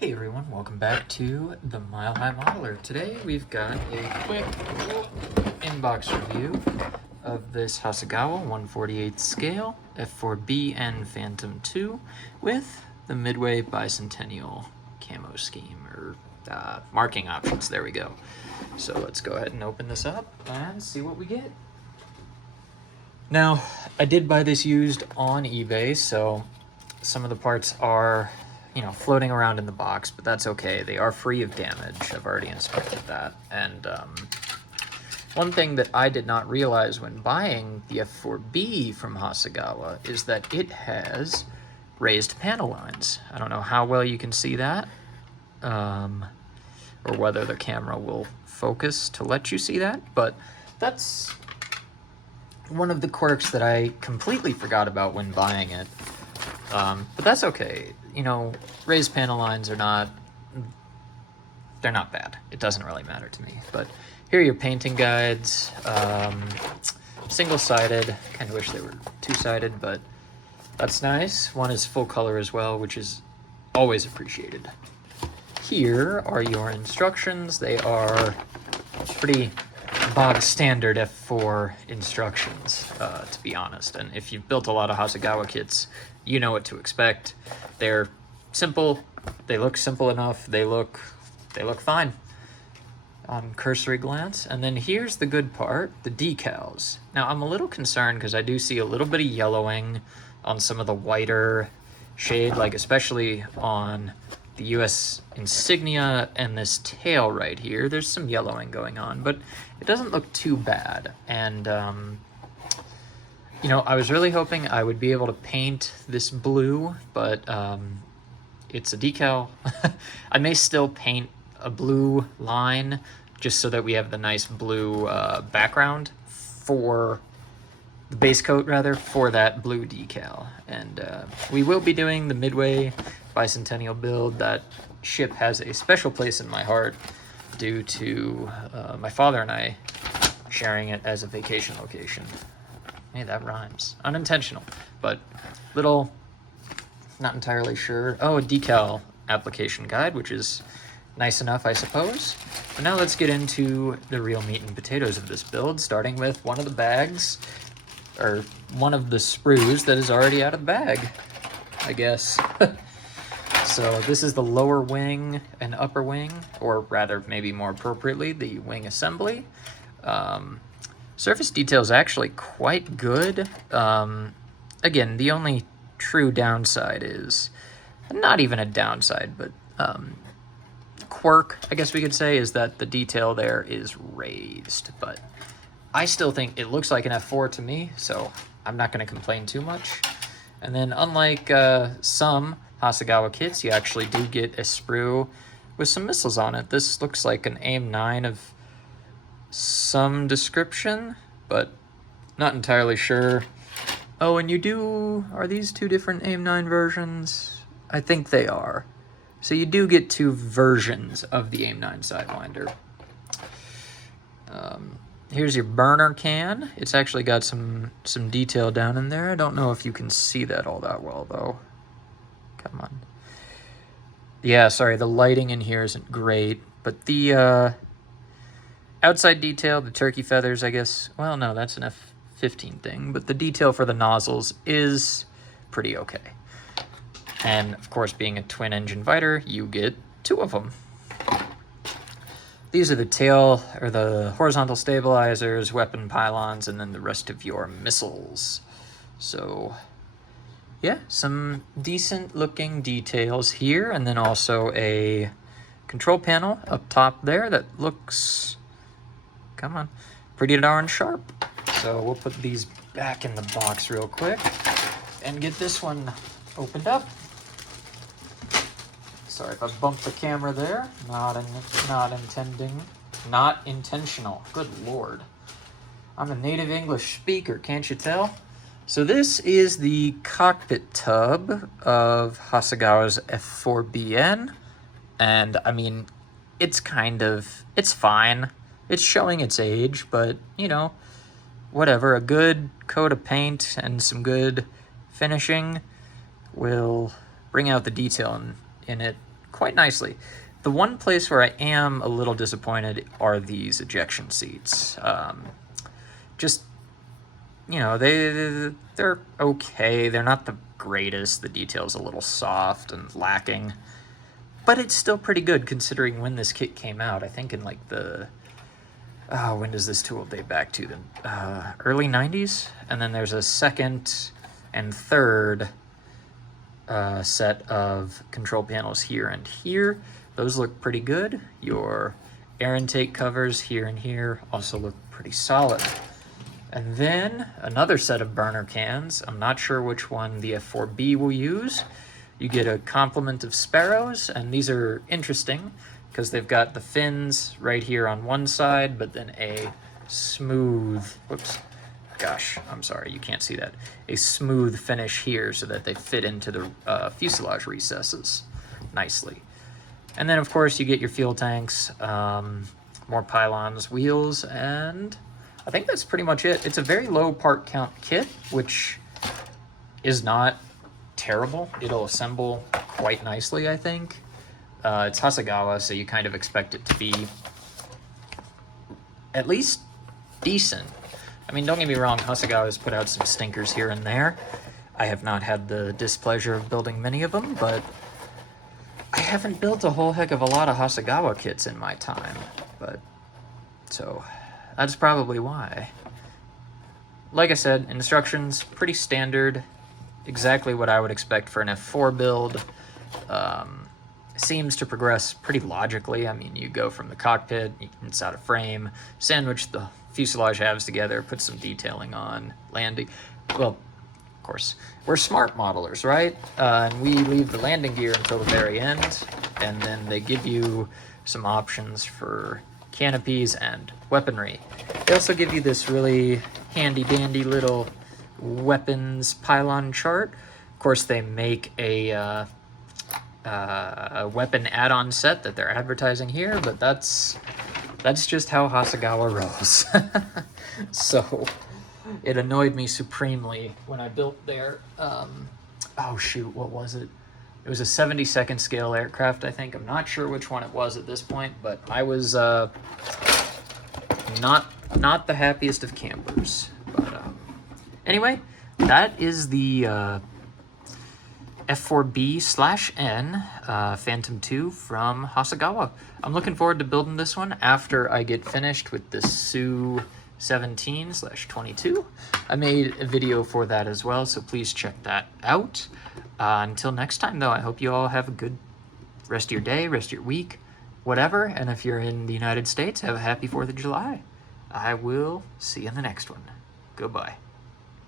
Hey everyone, welcome back to the Mile High Modeler. Today we've got a quick inbox review of this Hasegawa 1/48 scale F-4B and Phantom 2 with the Midway Bicentennial camo scheme, or marking options. There we go. So let's go ahead and open this up and see what we get. Now, I did buy this used on eBay, so some of the parts are, floating around in the box, but that's okay. They are free of damage. I've already inspected that. And one thing that I did not realize when buying the F-4B from Hasegawa is that it has raised panel lines. I don't know how well you can see that, or whether the camera will focus to let you see that, but that's one of the quirks that I completely forgot about when buying it. But that's okay. Raised panel lines they're not bad. It doesn't really matter to me. But here are your painting guides. Single-sided. Kind of wish they were two-sided, but that's nice. One is full color as well, which is always appreciated. Here are your instructions. They are pretty bog standard F4 instructions, to be honest. And if you've built a lot of Hasegawa kits, you know what to expect. They're simple. They look simple enough. They look fine on cursory glance. And then here's the good part, the decals. Now I'm a little concerned because I do see a little bit of yellowing on some of the whiter shade, like especially on the US insignia and this tail right here. There's some yellowing going on, but it doesn't look too bad. And I was really hoping I would be able to paint this blue, but it's a decal. I may still paint a blue line just so that we have the nice blue background for the base coat, for that blue decal. And we will be doing the Midway Bicentennial build. That ship has a special place in my heart due to my father and I sharing it as a vacation location. Hey, that rhymes. Unintentional, but little, not entirely sure. Oh, a decal application guide, which is nice enough, I suppose. But now let's get into the real meat and potatoes of this build, starting with one of the bags, or one of the sprues that is already out of the bag, I guess. So this is the lower wing and upper wing, or rather, maybe more appropriately, the wing assembly. Surface detail is actually quite good. Again, the only true downside is, not even a downside, but quirk, I guess we could say, is that the detail there is raised. But I still think it looks like an F4 to me, so I'm not going to complain too much. And then unlike some Hasegawa kits, you actually do get a sprue with some missiles on it. This looks like an AIM-9 of some description, but not entirely sure. Oh, and are these two different AIM-9 versions? I think they are. So you do get two versions of the AIM-9 Sidewinder. Here's your burner can. It's actually got some detail down in there. I don't know if you can see that all that well, though. Come on. Yeah, sorry, the lighting in here isn't great, but the outside detail, the turkey feathers, I guess, well, no, that's an F-15 thing, but the detail for the nozzles is pretty okay. And, of course, being a twin-engine fighter, you get two of them. These are the tail, or the horizontal stabilizers, weapon pylons, and then the rest of your missiles. So, yeah, some decent-looking details here, and then also a control panel up top there that looks, come on, pretty darn sharp. So we'll put these back in the box real quick and get this one opened up. Sorry if I bumped the camera there. Not intentional. Good Lord. I'm a native English speaker, can't you tell? So this is the cockpit tub of Hasegawa's F-4BN. And, I mean, it's fine. It's showing its age, but, whatever. A good coat of paint and some good finishing will bring out the detail in it quite nicely. The one place where I am a little disappointed are these ejection seats. Just, you know, they're okay. They're not the greatest. The detail's a little soft and lacking. But it's still pretty good considering when this kit came out. I think in like the... Oh, when does this tool date back to? The early 90s? And then there's a second and third set of control panels here and here. Those look pretty good. Your air intake covers here and here also look pretty solid. And then another set of burner cans. I'm not sure which one the F-4B will use. You get a complement of sparrows, and these are interesting because they've got the fins right here on one side, but then a smooth, whoops, gosh, I'm sorry, you can't see that, a smooth finish here so that they fit into the fuselage recesses nicely. And then, of course, you get your fuel tanks, more pylons, wheels, and I think that's pretty much it. It's a very low part count kit, which is not terrible. It'll assemble quite nicely, I think. It's Hasegawa, so you kind of expect it to be at least decent. I mean, don't get me wrong, Hasegawa has put out some stinkers here and there. I have not had the displeasure of building many of them, but I haven't built a whole heck of a lot of Hasegawa kits in my time. But so that's probably why. Like I said, instructions, pretty standard. Exactly what I would expect for an F4 build. Seems to progress pretty logically. I mean, you go from the cockpit, inside a frame, sandwich the fuselage halves together, put some detailing on, landing. Well, of course, we're smart modelers, right? And we leave the landing gear until the very end, and then they give you some options for canopies and weaponry. They also give you this really handy-dandy little weapons pylon chart. Of course, they make a weapon add-on set that they're advertising here, but that's just how Hasegawa rolls. So it annoyed me supremely when I built their oh shoot, what was it? It was a 72nd scale aircraft, I think. I'm not sure which one it was at this point, but I was not the happiest of campers. But anyway, that is the F-4B/N Phantom 2 from Hasegawa. I'm looking forward to building this one after I get finished with this Su-17/22. I made a video for that as well, so please check that out. Until next time, though, I hope you all have a good rest of your day, rest of your week, whatever. And if you're in the United States, have a happy 4th of July. I will see you in the next one. Goodbye.